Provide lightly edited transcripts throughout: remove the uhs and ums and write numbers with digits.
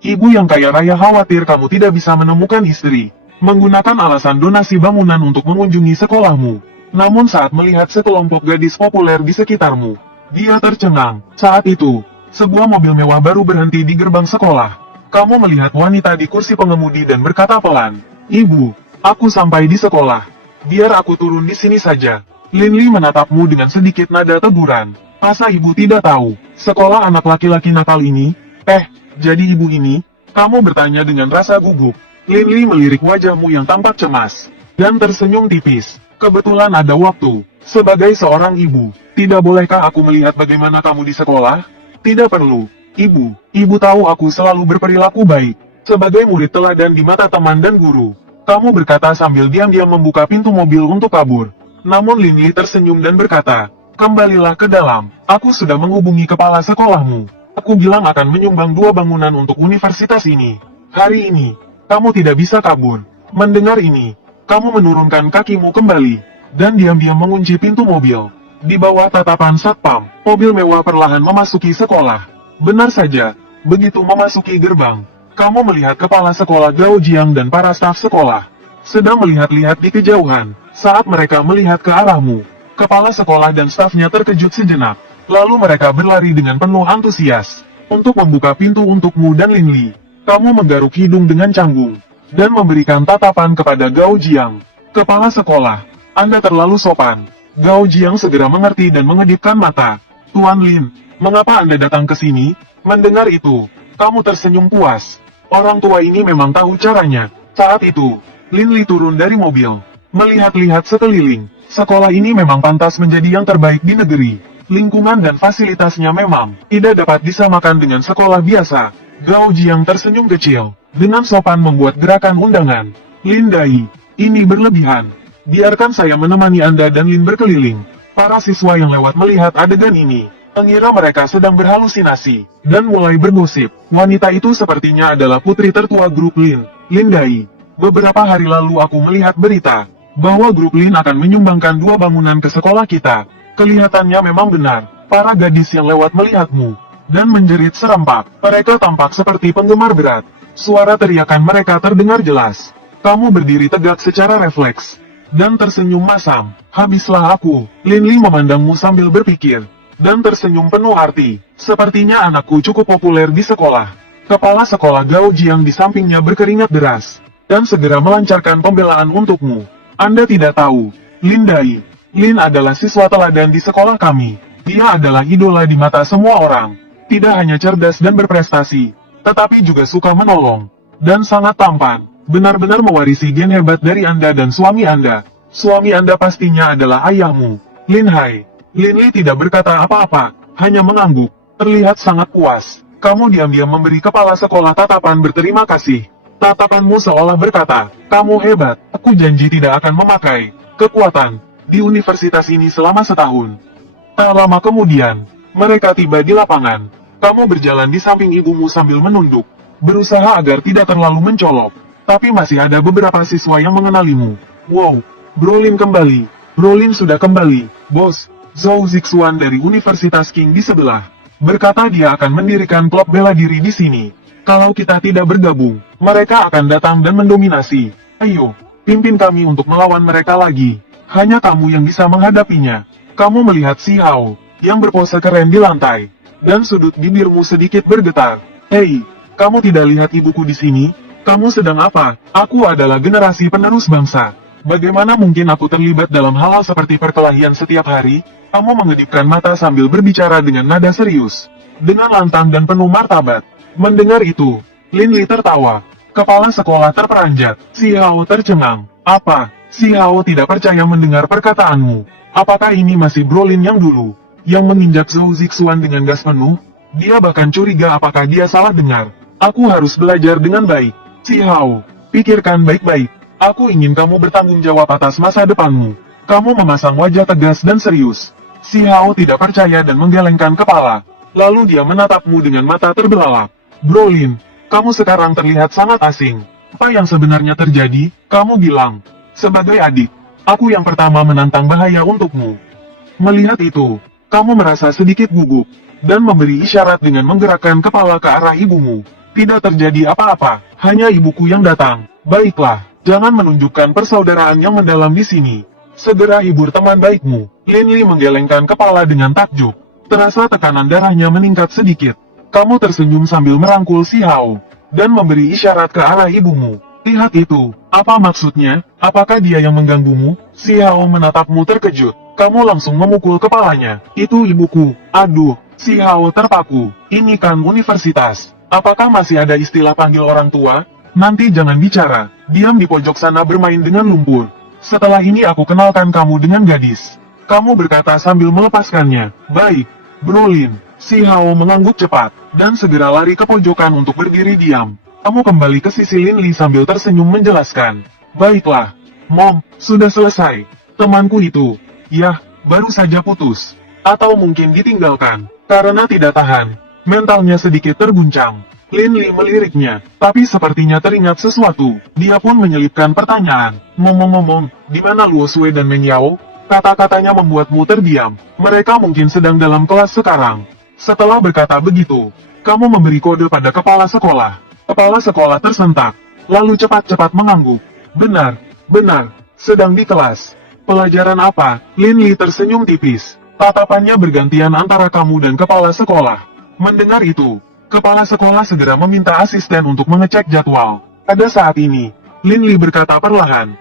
Ibu yang kaya raya khawatir kamu tidak bisa menemukan istri. Menggunakan alasan donasi bangunan untuk mengunjungi sekolahmu. Namun saat melihat sekelompok gadis populer di sekitarmu, dia tercengang. Saat itu, sebuah mobil mewah baru berhenti di gerbang sekolah. Kamu melihat wanita di kursi pengemudi dan berkata pelan, "Ibu, aku sampai di sekolah. Biar aku turun di sini saja." Linli menatapmu dengan sedikit nada teguran. Masa ibu tidak tahu, sekolah anak laki-laki nakal ini? Jadi ibu ini? Kamu bertanya dengan rasa gugup. Linli melirik wajahmu yang tampak cemas, dan tersenyum tipis. Kebetulan ada waktu. Sebagai seorang ibu, tidak bolehkah aku melihat bagaimana kamu di sekolah? Tidak perlu, ibu. Ibu tahu aku selalu berperilaku baik. Sebagai murid teladan di mata teman dan guru. Kamu berkata sambil diam-diam membuka pintu mobil untuk kabur. Namun Linli tersenyum dan berkata, "Kembalilah ke dalam. Aku sudah menghubungi kepala sekolahmu. Aku bilang akan menyumbang 2 bangunan untuk universitas ini. Hari ini, kamu tidak bisa kabur." Mendengar ini, kamu menurunkan kakimu kembali, dan diam-diam mengunci pintu mobil. Di bawah tatapan satpam, mobil mewah perlahan memasuki sekolah. Benar saja, begitu memasuki gerbang, kamu melihat kepala sekolah Gao Jiang dan para staf sekolah sedang melihat-lihat di kejauhan. Saat mereka melihat ke arahmu, kepala sekolah dan stafnya terkejut sejenak. Lalu mereka berlari dengan penuh antusias untuk membuka pintu untukmu dan Linli. Kamu menggaruk hidung dengan canggung dan memberikan tatapan kepada Gao Jiang. "Kepala sekolah, Anda terlalu sopan." Gao Jiang segera mengerti dan mengedipkan mata. "Tuan Lin, mengapa Anda datang ke sini?" Mendengar itu, kamu tersenyum puas. Orang tua ini memang tahu caranya. Saat itu, Linli turun dari mobil, melihat-lihat sekeliling. Sekolah ini memang pantas menjadi yang terbaik di negeri. Lingkungan dan fasilitasnya memang tidak dapat disamakan dengan sekolah biasa. Gao Jiang tersenyum kecil, dengan sopan membuat gerakan undangan. "Lin Dai, ini berlebihan. Biarkan saya menemani Anda dan Lin berkeliling." Para siswa yang lewat melihat adegan ini, mengira mereka sedang berhalusinasi, dan mulai bergosip. Wanita itu sepertinya adalah putri tertua grup Lin, Lin Dai. Beberapa hari lalu aku melihat berita, bahwa grup Lin akan menyumbangkan 2 bangunan ke sekolah kita. Kelihatannya memang benar, para gadis yang lewat melihatmu, dan menjerit serempak. Mereka tampak seperti penggemar berat. Suara teriakan mereka terdengar jelas. Kamu berdiri tegak secara refleks, dan tersenyum masam. "Habislah aku." Linli memandangmu sambil berpikir, dan tersenyum penuh arti. Sepertinya anakku cukup populer di sekolah. Kepala sekolah Gao Jiang di sampingnya berkeringat deras, dan segera melancarkan pembelaan untukmu. "Anda tidak tahu, Lin Dai. Lin adalah siswa teladan di sekolah kami. Dia adalah idola di mata semua orang. Tidak hanya cerdas dan berprestasi, tetapi juga suka menolong, dan sangat tampan. Benar-benar mewarisi gen hebat dari Anda dan suami Anda. Suami Anda pastinya adalah ayahmu, Lin Hai." Linli tidak berkata apa-apa, hanya mengangguk, terlihat sangat puas. Kamu diam-diam memberi kepala sekolah tatapan berterima kasih. Tatapanmu seolah berkata, "Kamu hebat, aku janji tidak akan memakai kekuatan di universitas ini selama setahun." Tak lama kemudian, mereka tiba di lapangan. Kamu berjalan di samping ibumu sambil menunduk, berusaha agar tidak terlalu mencolok. Tapi masih ada beberapa siswa yang mengenalimu. "Wow, Brolin kembali. Brolin sudah kembali, bos." Zhou Zixuan dari Universitas King di sebelah berkata dia akan mendirikan klub bela diri di sini. "Kalau kita tidak bergabung, mereka akan datang dan mendominasi. Ayo, pimpin kami untuk melawan mereka lagi. Hanya kamu yang bisa menghadapinya." Kamu melihat Si Hao, yang berpose keren di lantai, dan sudut bibirmu sedikit bergetar. "Hei, kamu tidak lihat ibuku di sini? Kamu sedang apa? Aku adalah generasi penerus bangsa. Bagaimana mungkin aku terlibat dalam hal-hal seperti perkelahian setiap hari?" Kamu mengedipkan mata sambil berbicara dengan nada serius, dengan lantang dan penuh martabat. Mendengar itu, Linli tertawa. Kepala sekolah terperanjat. Si Hao tercengang. "Apa? Si Hao tidak percaya mendengar perkataanmu. Apakah ini masih Brolin yang dulu, yang menginjak Zhou Zixuan dengan gas penuh?" Dia bahkan curiga apakah dia salah dengar. "Aku harus belajar dengan baik. Si Hao, pikirkan baik-baik. Aku ingin kamu bertanggung jawab atas masa depanmu." Kamu memasang wajah tegas dan serius. Si Hao tidak percaya dan menggelengkan kepala. Lalu dia menatapmu dengan mata terbelalak. "Brolin, kamu sekarang terlihat sangat asing. Apa yang sebenarnya terjadi?" Kamu bilang, "Sebagai adik, aku yang pertama menantang bahaya untukmu." Melihat itu, kamu merasa sedikit gugup, dan memberi isyarat dengan menggerakkan kepala ke arah ibumu. Tidak terjadi apa-apa, hanya ibuku yang datang. Baiklah, jangan menunjukkan persaudaraan yang mendalam di sini. Segera hibur teman baikmu. Lin Li menggelengkan kepala dengan takjub. Terasa tekanan darahnya meningkat sedikit. Kamu tersenyum sambil merangkul si Hao, dan memberi isyarat ke arah ibumu. Lihat itu, apa maksudnya? Apakah dia yang mengganggumu? Si Hao menatapmu terkejut. Kamu langsung memukul kepalanya. Itu ibuku. Aduh, si Hao terpaku. Ini kan universitas. Apakah masih ada istilah panggil orang tua? Nanti jangan bicara. Diam di pojok sana bermain dengan lumpur. Setelah ini aku kenalkan kamu dengan gadis. Kamu berkata sambil melepaskannya. Baik, Brolin. Si Hao mengangguk cepat, dan segera lari ke pojokan untuk berdiri diam. Kamu kembali ke sisi Lin Li sambil tersenyum menjelaskan. Baiklah, Mom, sudah selesai. Temanku itu, yah, baru saja putus. Atau mungkin ditinggalkan, karena tidak tahan. Mentalnya sedikit terguncang. Lin Li meliriknya, tapi sepertinya teringat sesuatu. Dia pun menyelipkan pertanyaan. Ngomong-ngomong, di mana Luo Sui dan Meng Yao? Kata-katanya membuatmu terdiam. Mereka mungkin sedang dalam kelas sekarang. Setelah berkata begitu, kamu memberi kode pada kepala sekolah. Kepala sekolah tersentak, lalu cepat-cepat mengangguk. Benar, sedang di kelas. Pelajaran apa? Lin Li tersenyum tipis. Tatapannya bergantian antara kamu dan kepala sekolah. Mendengar itu, kepala sekolah segera meminta asisten untuk mengecek jadwal. Pada saat ini, Lin Li berkata perlahan.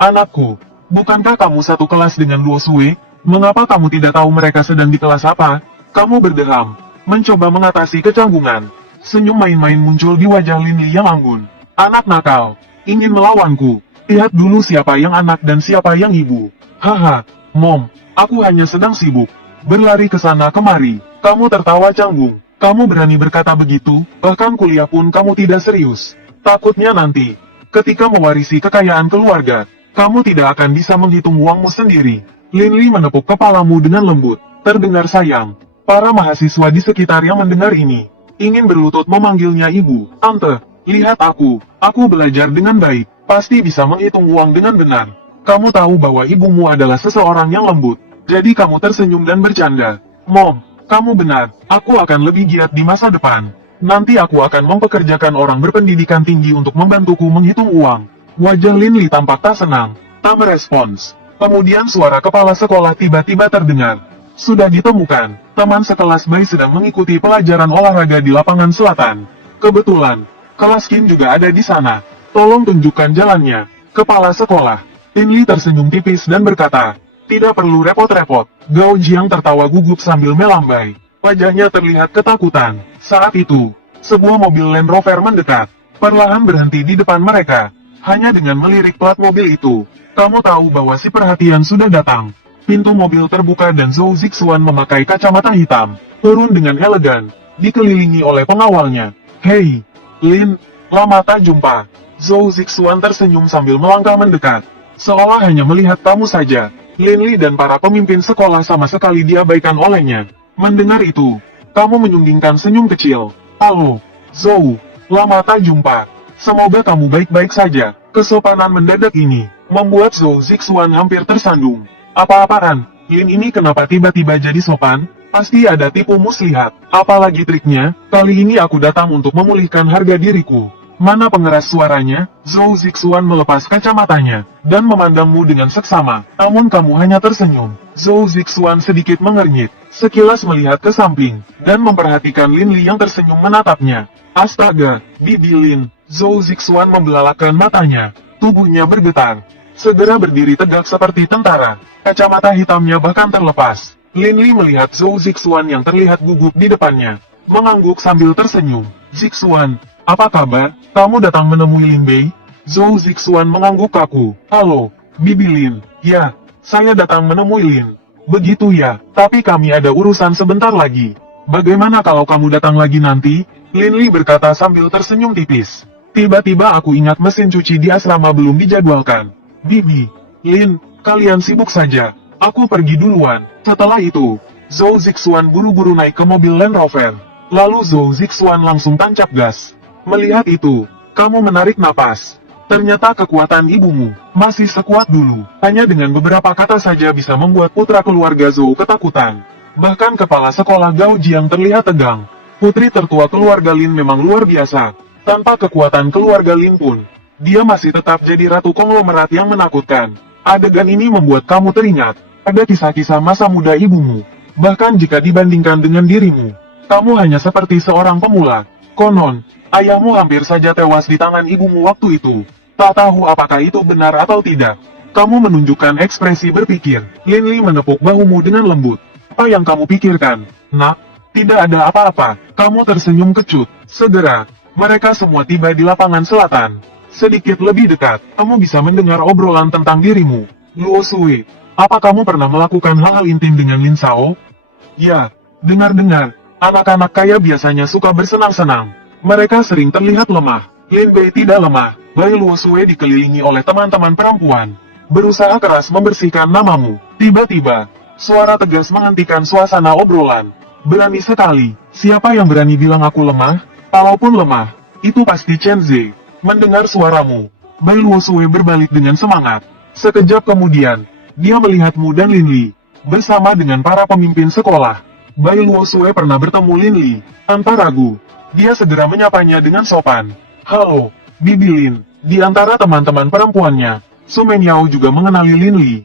Anakku, bukankah kamu satu kelas dengan Luo Sui? Mengapa kamu tidak tahu mereka sedang di kelas apa? Kamu berderam, mencoba mengatasi kecanggungan. Senyum main-main muncul di wajah Lin Li yang anggun. Anak nakal, ingin melawanku. Lihat dulu siapa yang anak dan siapa yang ibu. Haha, Mom, aku hanya sedang sibuk. Berlari ke sana kemari. Kamu tertawa canggung. Kamu berani berkata begitu, bahkan kuliah pun kamu tidak serius. Takutnya nanti, ketika mewarisi kekayaan keluarga, kamu tidak akan bisa menghitung uangmu sendiri. Lin Li menepuk kepalamu dengan lembut. Terdengar sayang. Para mahasiswa di sekitar yang mendengar ini ingin berlutut memanggilnya ibu. Tante, lihat aku belajar dengan baik, pasti bisa menghitung uang dengan benar. Kamu tahu bahwa ibumu adalah seseorang yang lembut, jadi kamu tersenyum dan bercanda. Mom, kamu benar, aku akan lebih giat di masa depan. Nanti aku akan mempekerjakan orang berpendidikan tinggi untuk membantuku menghitung uang. Wajah Lin Li tampak tak senang, tak merespons. Kemudian suara kepala sekolah tiba-tiba terdengar. Sudah ditemukan, teman sekelas Bai sedang mengikuti pelajaran olahraga di lapangan selatan. Kebetulan, kelas Qin juga ada di sana. Tolong tunjukkan jalannya. Kepala sekolah. Lin Li tersenyum tipis dan berkata, tidak perlu repot-repot. Gao Jiang tertawa gugup sambil melambai. Wajahnya terlihat ketakutan. Saat itu, sebuah mobil Land Rover mendekat. Perlahan berhenti di depan mereka. Hanya dengan melirik plat mobil itu, kamu tahu bahwa si perhatian sudah datang. Pintu mobil terbuka dan Zhou Zixuan memakai kacamata hitam, turun dengan elegan, dikelilingi oleh pengawalnya. Hei, Lin, lama tak jumpa. Zhou Zixuan tersenyum sambil melangkah mendekat, seolah hanya melihat tamu saja. Lin Li dan para pemimpin sekolah sama sekali diabaikan olehnya. Mendengar itu, kamu menyunggingkan senyum kecil. Halo, Zhou, lama tak jumpa. Semoga kamu baik-baik saja. Kesopanan mendadak ini membuat Zhou Zixuan hampir tersandung. Apa-apaan? Lin ini kenapa tiba-tiba jadi sopan? Pasti ada tipu muslihat. Apalagi triknya, kali ini aku datang untuk memulihkan harga diriku. Mana pengeras suaranya? Zhou Zixuan melepas kacamatanya, dan memandangmu dengan seksama. Namun kamu hanya tersenyum. Zhou Zixuan sedikit mengernyit, sekilas melihat ke samping, dan memperhatikan Lin Li yang tersenyum menatapnya. Astaga, Bibi Lin. Zhou Zixuan membelalakan matanya, tubuhnya bergetar. Segera berdiri tegak seperti tentara. Kacamata hitamnya bahkan terlepas. Lin Li melihat Zhou Zixuan yang terlihat gugup di depannya, mengangguk sambil tersenyum. Zixuan, apa kabar? Kamu datang menemui Lin Bei? Zhou Zixuan mengangguk kaku. Halo, Bibi Lin. Ya, saya datang menemui Lin. Begitu ya, tapi kami ada urusan sebentar lagi. Bagaimana kalau kamu datang lagi nanti? Lin Li berkata sambil tersenyum tipis. Tiba-tiba aku ingat mesin cuci di asrama belum dijadwalkan. Bibi, Lin, kalian sibuk saja. Aku pergi duluan. Setelah itu, Zhou Zixuan buru-buru naik ke mobil Land Rover. Lalu Zhou Zixuan langsung tancap gas. Melihat itu, kamu menarik napas. Ternyata kekuatan ibumu masih sekuat dulu. Hanya dengan beberapa kata saja bisa membuat putra keluarga Zhou ketakutan. Bahkan kepala sekolah Gao Jiang terlihat tegang. Putri tertua keluarga Lin memang luar biasa. Tanpa kekuatan keluarga Lin pun, dia masih tetap jadi ratu konglomerat yang menakutkan. Adegan ini membuat kamu teringat pada kisah-kisah masa muda ibumu. Bahkan jika dibandingkan dengan dirimu, kamu hanya seperti seorang pemula. Konon, ayahmu hampir saja tewas di tangan ibumu waktu itu. Tak tahu apakah itu benar atau tidak. Kamu menunjukkan ekspresi berpikir. Lin Li menepuk bahumu dengan lembut. Apa yang kamu pikirkan, nak? Tidak ada apa-apa. Kamu tersenyum kecut. Segera, mereka semua tiba di lapangan selatan. Sedikit lebih dekat, kamu bisa mendengar obrolan tentang dirimu. Luo Sui, apa kamu pernah melakukan hal-hal intim dengan Lin Sao? Ya, dengar-dengar, anak-anak kaya biasanya suka bersenang-senang. Mereka sering terlihat lemah. Lin Bei tidak lemah. Bai Luo Sui dikelilingi oleh teman-teman perempuan. Berusaha keras membersihkan namamu. Tiba-tiba, suara tegas menghentikan suasana obrolan. Berani sekali. Siapa yang berani bilang aku lemah? Kalaupun lemah, itu pasti Chen Zi. Mendengar suaramu, Bai Luo Sui berbalik dengan semangat. Sekejap kemudian, dia melihatmu dan Lin Li, bersama dengan para pemimpin sekolah. Bai Luo Sui pernah bertemu Lin Li. Tanpa ragu, dia segera menyapanya dengan sopan. Halo, Bibi Lin. Di antara teman-teman perempuannya, Su Menyao juga mengenali Lin Li.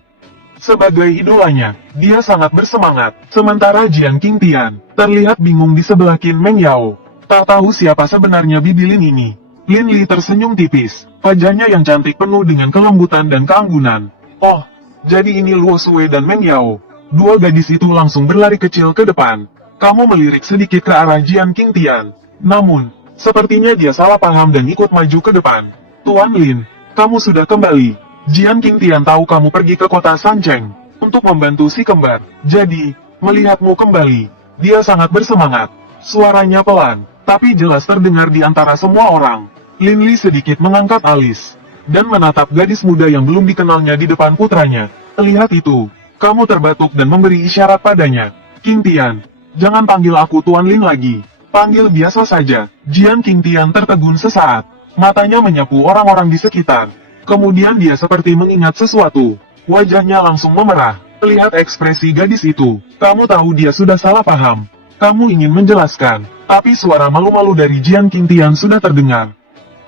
Sebagai idolanya, dia sangat bersemangat. Sementara Jian Qingtian terlihat bingung di sebelah Qin Meng Yao. Tak tahu siapa sebenarnya Bibi Lin ini. Lin Li tersenyum tipis. Wajahnya yang cantik penuh dengan kelembutan dan keanggunan. Oh, jadi ini Luo Sui dan Meng Yao. Dua gadis itu langsung berlari kecil ke depan. Kamu melirik sedikit ke arah Jian Qingtian. Namun, sepertinya dia salah paham dan ikut maju ke depan. Tuan Lin, kamu sudah kembali. Jian Qingtian tahu kamu pergi ke kota Sancheng untuk membantu si kembar. Jadi, melihatmu kembali, dia sangat bersemangat. Suaranya pelan, tapi jelas terdengar di antara semua orang. Lin Li sedikit mengangkat alis dan menatap gadis muda yang belum dikenalnya di depan putranya. Lihat itu, kamu terbatuk dan memberi isyarat padanya. Qingtian, jangan panggil aku Tuan Lin lagi. Panggil biasa saja. Jian Qingtian tertegun sesaat. Matanya menyapu orang-orang di sekitar. Kemudian dia seperti mengingat sesuatu. Wajahnya langsung memerah. Lihat ekspresi gadis itu. Kamu tahu dia sudah salah paham. Kamu ingin menjelaskan, tapi suara malu-malu dari Jian Qingtian sudah terdengar.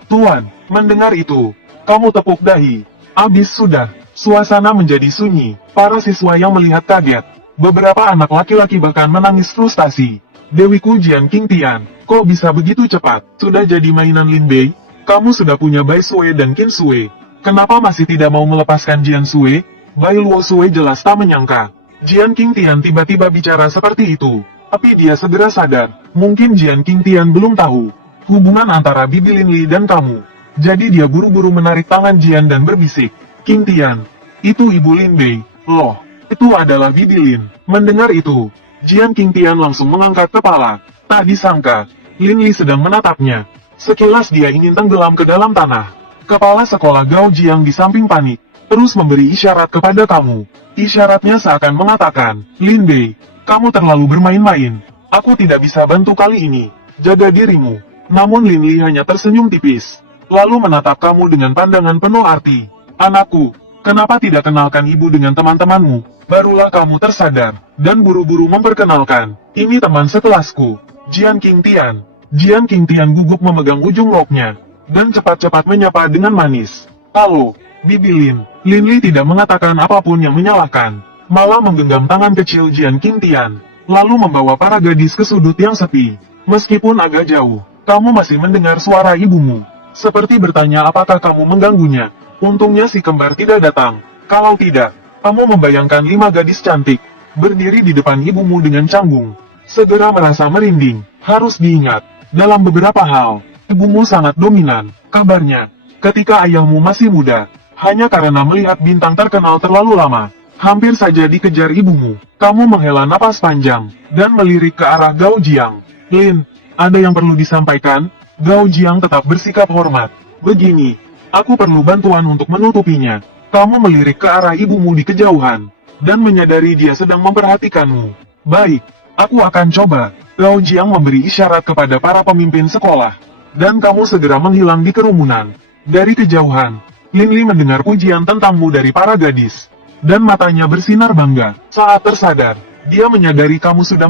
Tuan, mendengar itu, kamu tepuk dahi. Abis sudah, suasana menjadi sunyi. Para siswa yang melihat kaget. Beberapa anak laki-laki bahkan menangis frustasi. Dewiku Jian Qingtian, kok bisa begitu cepat? Sudah jadi mainan Lin Bei? Kamu sudah punya Bai Sui dan Qin Sui. Kenapa masih tidak mau melepaskan Jian Sui? Bai Luo Sui jelas tak menyangka. Jian Qingtian tiba-tiba bicara seperti itu. Tapi dia segera sadar, mungkin Jian Qingtian belum tahu hubungan antara Bibi Lin Li dan kamu. Jadi dia buru-buru menarik tangan Jian dan berbisik. Qingtian, itu Ibu Lin Bei. Loh, itu adalah Bibi Lin. Mendengar itu, Jian Qingtian langsung mengangkat kepala. Tak disangka, Lin Li sedang menatapnya. Sekilas dia ingin tenggelam ke dalam tanah. Kepala sekolah Gao Jiang di samping panik, terus memberi isyarat kepada kamu. Isyaratnya seakan mengatakan, Lin Bei, kamu terlalu bermain-main. Aku tidak bisa bantu kali ini. Jaga dirimu. Namun Lin Li hanya tersenyum tipis. Lalu menatap kamu dengan pandangan penuh arti. Anakku, kenapa tidak kenalkan ibu dengan teman-temanmu? Barulah kamu tersadar, dan buru-buru memperkenalkan. Ini teman sekelasku, Jian Qingtian. Jian Qingtian gugup memegang ujung roknya, dan cepat-cepat menyapa dengan manis. Halo, Bibi Lin. Lin Li tidak mengatakan apapun yang menyalahkan. Malah menggenggam tangan kecil Jian Qingtian, lalu membawa para gadis ke sudut yang sepi. Meskipun agak jauh, kamu masih mendengar suara ibumu. Seperti bertanya apakah kamu mengganggunya. Untungnya si kembar tidak datang. Kalau tidak, kamu membayangkan 5 gadis cantik, berdiri di depan ibumu dengan canggung. Segera merasa merinding. Harus diingat, dalam beberapa hal, ibumu sangat dominan. Kabarnya, ketika ayahmu masih muda, hanya karena melihat bintang terkenal terlalu lama, hampir saja dikejar ibumu. Kamu menghela napas panjang, dan melirik ke arah Gao Jiang. Lin, ada yang perlu disampaikan? Gao Jiang tetap bersikap hormat. Begini, aku perlu bantuan untuk menutupinya. Kamu melirik ke arah ibumu di kejauhan, dan menyadari dia sedang memperhatikanmu. Baik, aku akan coba. Gao Jiang memberi isyarat kepada para pemimpin sekolah, dan kamu segera menghilang di kerumunan. Dari kejauhan, Lin Li mendengar pujian tentangmu dari para gadis, dan matanya bersinar bangga. Saat tersadar, dia menyadari kamu sudah